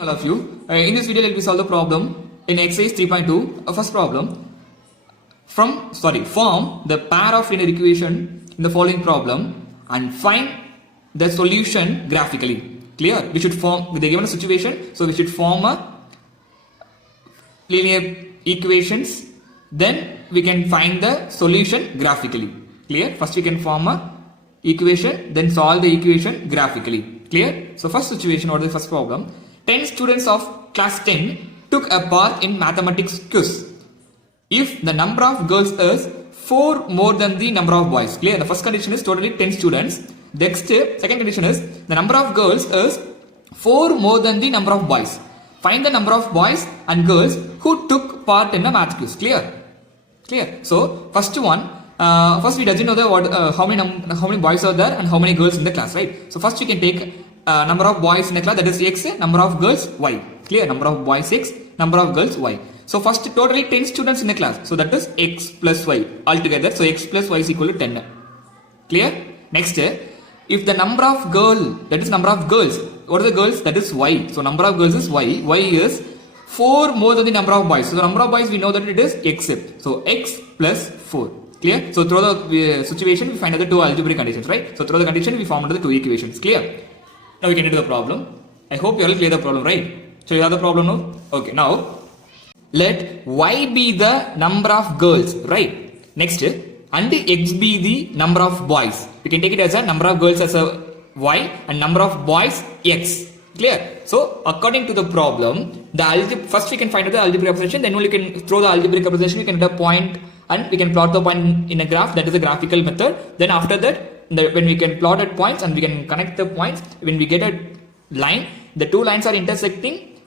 All of you. In this video, let me solve the problem in exercise 3.2. First problem. Form the pair of linear equation in the following problem and find the solution graphically. Clear? We should form, with the given situation, so we should form a linear equations, then we can find the solution graphically. Clear? First we can form a equation, then solve the equation graphically. Clear? So first situation or the first problem. 10 students of class 10 took a part in mathematics quiz. If the number of girls is 4 more than the number of boys. Clear? The first condition is totally 10 students. Next, second condition is the number of girls is 4 more than the number of boys. Find the number of boys and girls who took part in a math quiz. Clear? Clear? So first one, first we doesn't know the how many boys are there and how many girls in the class, right? So first we can take number of boys in the class, that is x, number of girls y. Clear? Number of boys x, number of girls y. So first totally 10 students in the class, so that is x plus y altogether. So x plus y is equal to 10. Clear? Next, if the number of girl, that is number of girls, what are the girls? That is y. So number of girls is y. Y is 4 more than the number of boys. So the number of boys we know that it is x. So x plus 4. Clear? So through the situation we find out the two algebraic conditions, right? So through the condition we formed the two equations. Clear? Now we can do the problem. I hope you all clear the problem, right? So you have the problem now? Okay, now let y be the number of girls, right? Next, and x be the number of boys. We can take it as a number of girls as a y and number of boys x. Clear? So according to the problem, the first we can find out the algebraic representation, then only we can throw the algebraic representation, we can get a point and we can plot the point in a graph, that is a graphical method. Then after that, when we can plot at points and we can connect the points, when we get a line, the two lines are intersecting,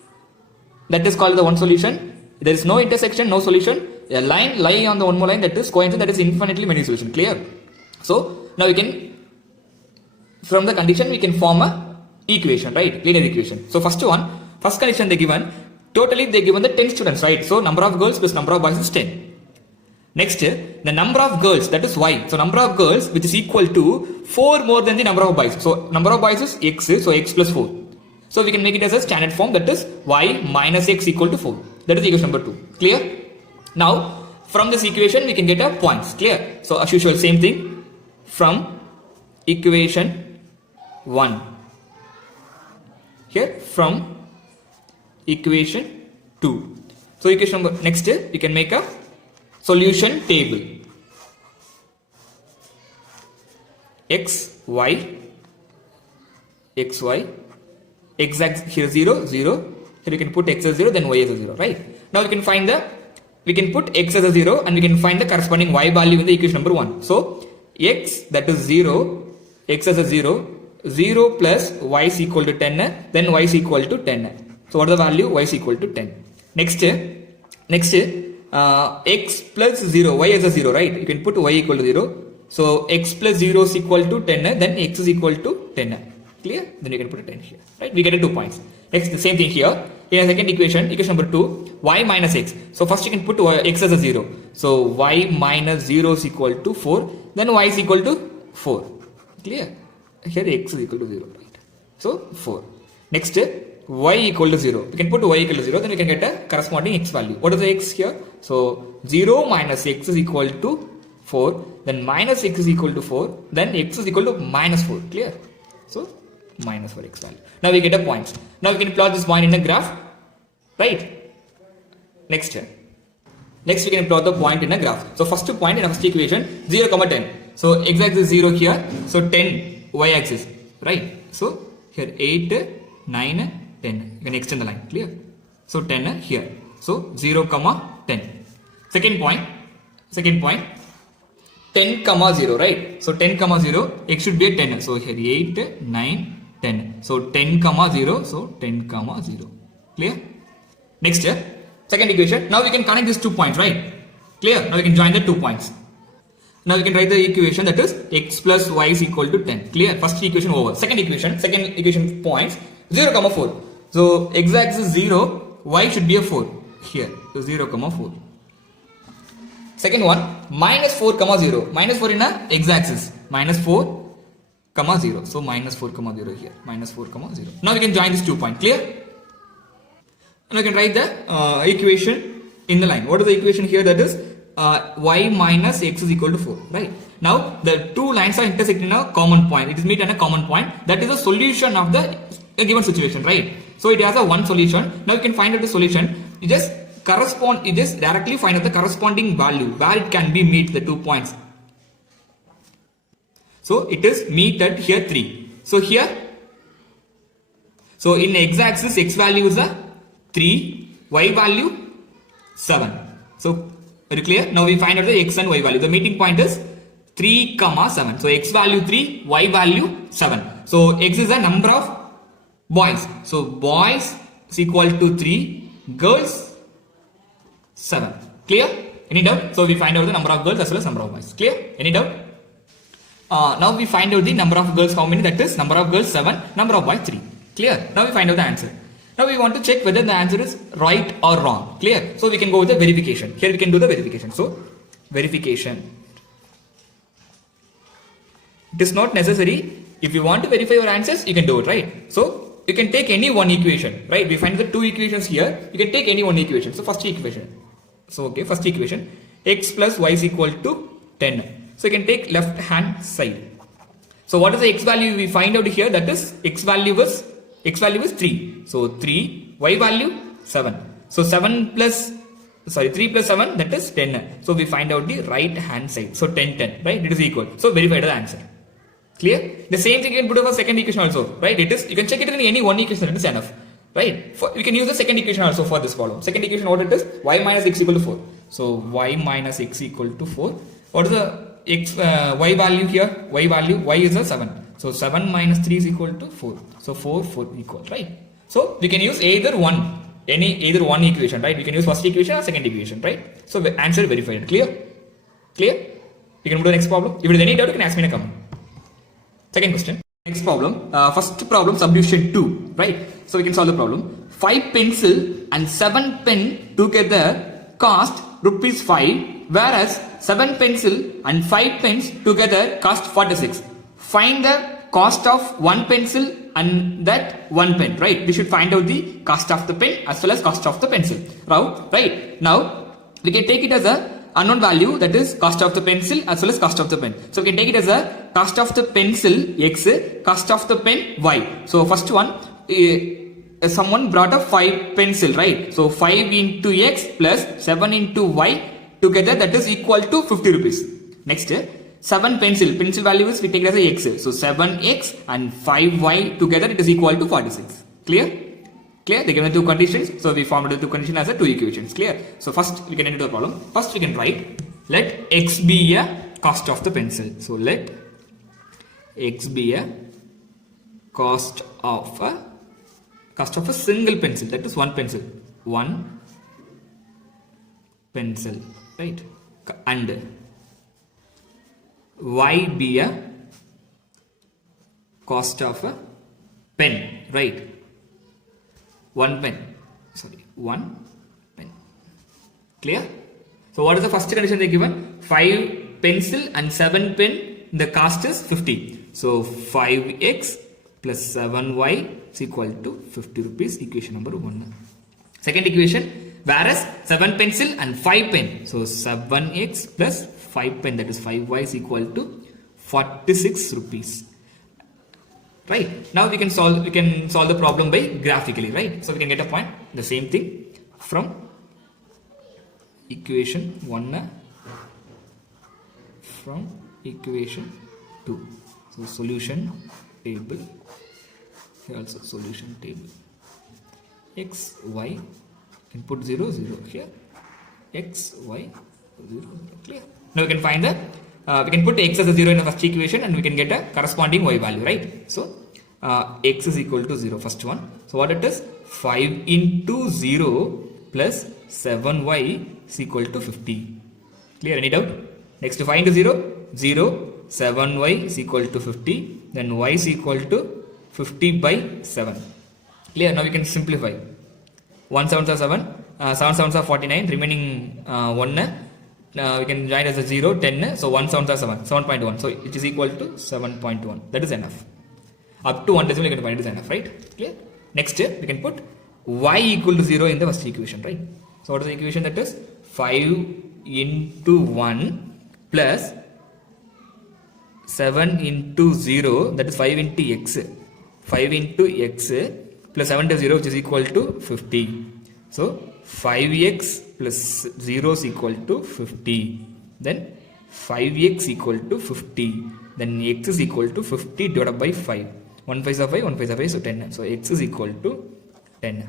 that is called the one solution. There is no intersection, no solution. A line lying on the one more line, that is coincident, that is infinitely many solution. Clear? So now we can, from the condition we can form a equation, right? Linear equation. So first condition they given, totally they given the 10 students, right? So number of girls plus number of boys is 10. Next, the number of girls, that is y. So number of girls which is equal to 4 more than the number of boys. So number of boys is x, so x plus 4. So we can make it as a standard form, that is y minus x equal to 4. That is equation number 2. Clear? Now from this equation we can get a points. Clear? So as usual same thing from equation 1. Here from equation 2. So equation number, next we can make a solution table. X, y, x, y, x axis here 0, 0. Here we can put x as 0, then y as a 0, right? Now we can find we can put x as a 0 and we can find the corresponding y value in the equation number 1. So x, that is 0, x as a 0, 0 plus y is equal to 10, then y is equal to 10. So what is the value? Y is equal to 10. Next, x plus 0, y as a 0, right? You can put y equal to 0. So x plus 0 is equal to 10, then x is equal to 10. Clear? Then you can put a 10 here, right? We get a 2 points. Next, the same thing here. In a second equation, equation number 2, y minus x. So first you can put x as a 0. So y minus 0 is equal to 4, then y is equal to 4. Clear? Here x is equal to 0, right? So 4. Next, y equal to 0. We can put y equal to 0, then we can get a corresponding x value. What is the x here? So 0 minus x is equal to 4, then minus x is equal to 4, then x is equal to minus 4. Clear? So minus 4 x value. Now we get a points. Now we can plot this point in a graph, right? Next we can plot the point in a graph. So first point in our first equation 0, 10. So x axis is 0 here, so 10 y axis, right? So here 8, 9, 10. You can extend the line. Clear? So 10 here. So 0, 10. Second point 10, 0, right? So 10, 0, x should be a 10. So here 8, 9, 10. So 10, 0, so 10, 0. Clear? Next, second equation. Now we can connect these 2 points, right? Clear? Now we can join the 2 points. Now we can write the equation, that is x plus y is equal to 10. Clear? First equation over. Second equation points 0, 4. So x axis 0, y should be a 4 here. So 0, 4. Second one, minus 4, 0. Minus 4 in a x axis. Minus 4, comma 0. So minus 4 comma 0 here, minus 4 comma 0. Now we can join these 2 points. Clear? And I can write the equation in the line. What is the equation here? That is y minus x is equal to 4, right? Now the two lines are intersecting in a common point. It is meet in a common point. That is the solution of the given situation, right? So it has a one solution. Now you can find out the solution. You just directly find out the corresponding value where it can be meet the 2 points. So it is meet at here 3. So here, so in x-axis x value is a 3, y value 7. So very clear. Now we find out the x and y value. The meeting point is 3, 7. So x value 3, y value 7. So x is the number of boys. So boys is equal to 3, girls 7. Clear? Any doubt? So we find out the number of girls as well as number of boys. Clear? Any doubt? Now we find out the number of girls. How many? That is number of girls 7, number of boys 3. Clear? Now we find out the answer. Now we want to check whether the answer is right or wrong. Clear? So we can go with the verification. Here we can do the verification. So verification. It is not necessary. If you want to verify your answers, you can do it, right? So you can take any one equation, right? We find the two equations here. You can take any one equation. So first equation. So okay, first equation, x plus y is equal to 10. So you can take left hand side. So what is the x value we find out here? That is x value is 3. So 3, y value 7. So 3 plus 7, that is 10. So we find out the right hand side. So 10, right? It is equal. So verify the answer. Clear? The same thing you can put up for second equation also, right? It is, you can check it in any one equation, it is enough, right? We can use the second equation also for this problem. Second equation, what it is? Y minus x equal to 4. So y minus x equal to 4. What is the y value here? Y value, y is a 7. So 7 minus 3 is equal to 4. So 4 equal, right? So we can use either one equation, right? We can use first equation or second equation, right? So the answer verified. Clear? Clear? You can move to the next problem. If there is any doubt, you can ask me in a comment. Second question. Next problem. First problem, subdivision 2, right? So we can solve the problem. 5 pencil and 7 pen together cost rupees 5, whereas 7 pencil and 5 pens together cost 46. Find the cost of one pencil and that one pen, right? We should find out the cost of the pen as well as cost of the pencil, right? Now we can take it as a unknown value, that is cost of the pencil as well as cost of the pen. So we can take it as a cost of the pencil x, cost of the pen y. So first one, someone brought up 5 pencil, right? So 5 into x plus 7 into y together, that is equal to 50 rupees. Next, 7 pencil value is we take it as a x. So 7x and 5y together, it is equal to 46. Clear? Clear? They given two conditions. So we formed the two conditions as a two equations. Clear? So first we can enter the problem. First we can write, let x be a cost of the pencil. So let x be a cost of a single pencil. That is one pencil. One pencil, right? And y be a cost of a pen, right? One pen. Clear? So what is the first condition they given? 5 pencil and 7 pen, the cost is 50. So 5x plus 7y is equal to 50 rupees, equation number 1. Second equation, whereas 7 pencil and 5 pen, so 7x plus 5 pen, that is 5y is equal to 46 rupees. Right? Now we can solve the problem by graphically, right? So we can get a point. The same thing from equation 1 from equation 2. So solution table. Here also solution table. X, y, input 0, 0 here. X, y, 0, 0. Clear? Now we can find the we can put x as a 0 in the first equation and we can get a corresponding y value, right? So x is equal to 0, first one. So what it is? 5 into 0 plus 7y is equal to 50. Clear? Any doubt? Next, 5 into 0, 0, 7y is equal to 50. Then y is equal to 50 by 7. Clear? Now we can simplify. 1 7s are 7, 7 7s are 49, remaining 1. We can write as a 0, 10. So 1 7s are 7, 7.1. So it is equal to 7.1. That is enough. Up to 1 decimal you can find it is enough, right? Clear? Next, we can put y equal to 0 in the first equation, right? So what is the equation? That is 5 into 1 plus 7 into 0, that is 5 into x. 5 into x plus 7 to 0, which is equal to 50. So 5x plus 0 is equal to 50. Then 5x equal to 50. Then x is equal to 50 divided by 5. 1 5 is 5, 1 5 is 5, so 10. So x is equal to 10.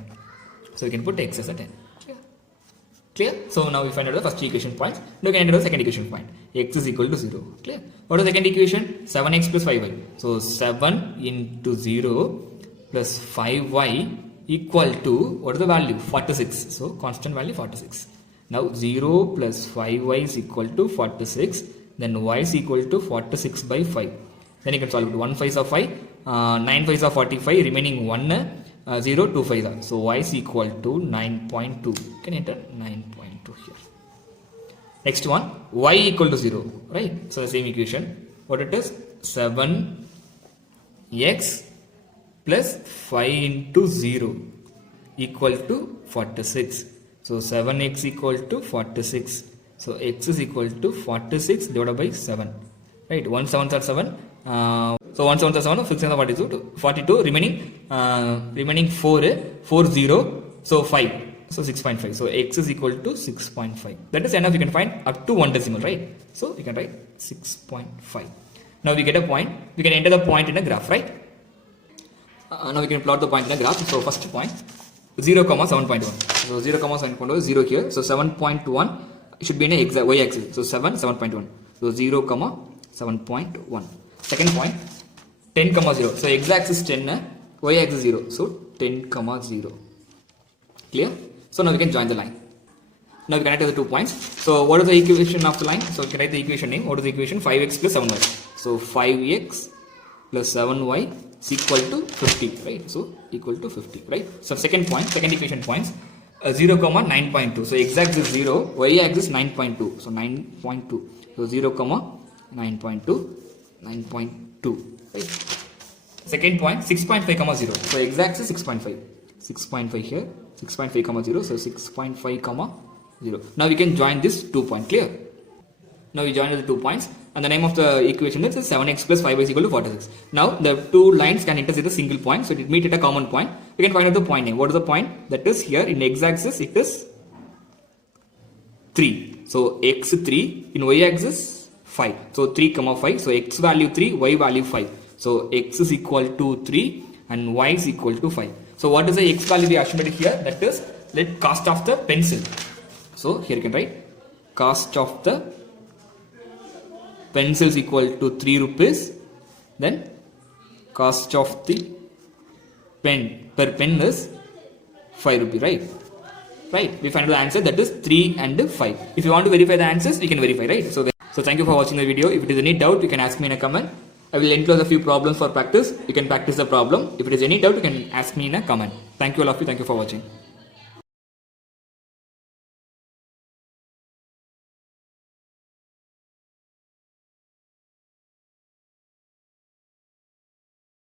So we can put x as a 10. Clear? So now we find out the first equation point. Now we can enter the second equation point. X is equal to 0. Clear? What is the second equation? 7x plus 5y. So 7 into 0 plus 5y equal to, what is the value? 46. So constant value 46. Now 0 plus 5y is equal to 46. Then y is equal to 46 by 5. Then you can solve it. 1 5 is 5. 9 5 is 45. Remaining 1. 0, 2 5 are. So y is equal to 9.2. You can enter 9.2 here. Next one, y equal to 0, right? So the same equation. What it is? 7x plus 5 into 0 equal to 46. So 7x equal to 46. So x is equal to 46 divided by 7. Right? 1 7s are 7. So 1 7 are 7, 6 are 42, remaining 4 0, so 5, so 6.5. So x is equal to 6.5. That is enough. You can find up to 1 decimal, right? So you can write 6.5. Now we get a point. We can enter the point in a graph, right? Now we can plot the point in a graph. So first point 0, 7.1. So 0, 7.1 is 0 here. So 7.1 should be in a y axis. So 7.1. So 0, 7.1. Second point 10, 0. So x axis 10, y axis 0. So 10, 0. Clear? So now we can join the line. Now we connect the 2 points. So what is the equation of the line? So we can write the equation name. What is the equation? 5x plus 7y. So 5x plus 7y is equal to 50, right? So equal to 50, right? So second point, second equation points 0, 9.2. So x axis 0, y axis 9.2. So 9.2. So 0, 9.2, 9.2, right? Second point 6.5, 0. So x axis 6.5. 6.5 here, 6.5, 0. So 6.5, 0. Now we can join this 2 point. Clear? Now we join the 2 points, and the name of the equation is 7x plus 5y is equal to 46. Now the two lines can intersect a single point, so it meet at a common point. We can find out the point name. What is the point? That is here in x axis it is 3. So x3, in y axis 5. So 3, 5. So x value 3, y value 5. So x is equal to 3 and y is equal to 5. So what is the x value we assumed here? That is, let cost of the pencil. So here you can write cost of the pencil is equal to 3 rupees. Then cost of the pen per pen is 5 rupees, right? Right. We find the answer, that is 3 and 5. If you want to verify the answers, we can verify, right? So thank you for watching the video. If it is any doubt, you can ask me in a comment. I will enclose a few problems for practice. You can practice the problem. If it is any doubt, you can ask me in a comment. Thank you all of you. Thank you for watching.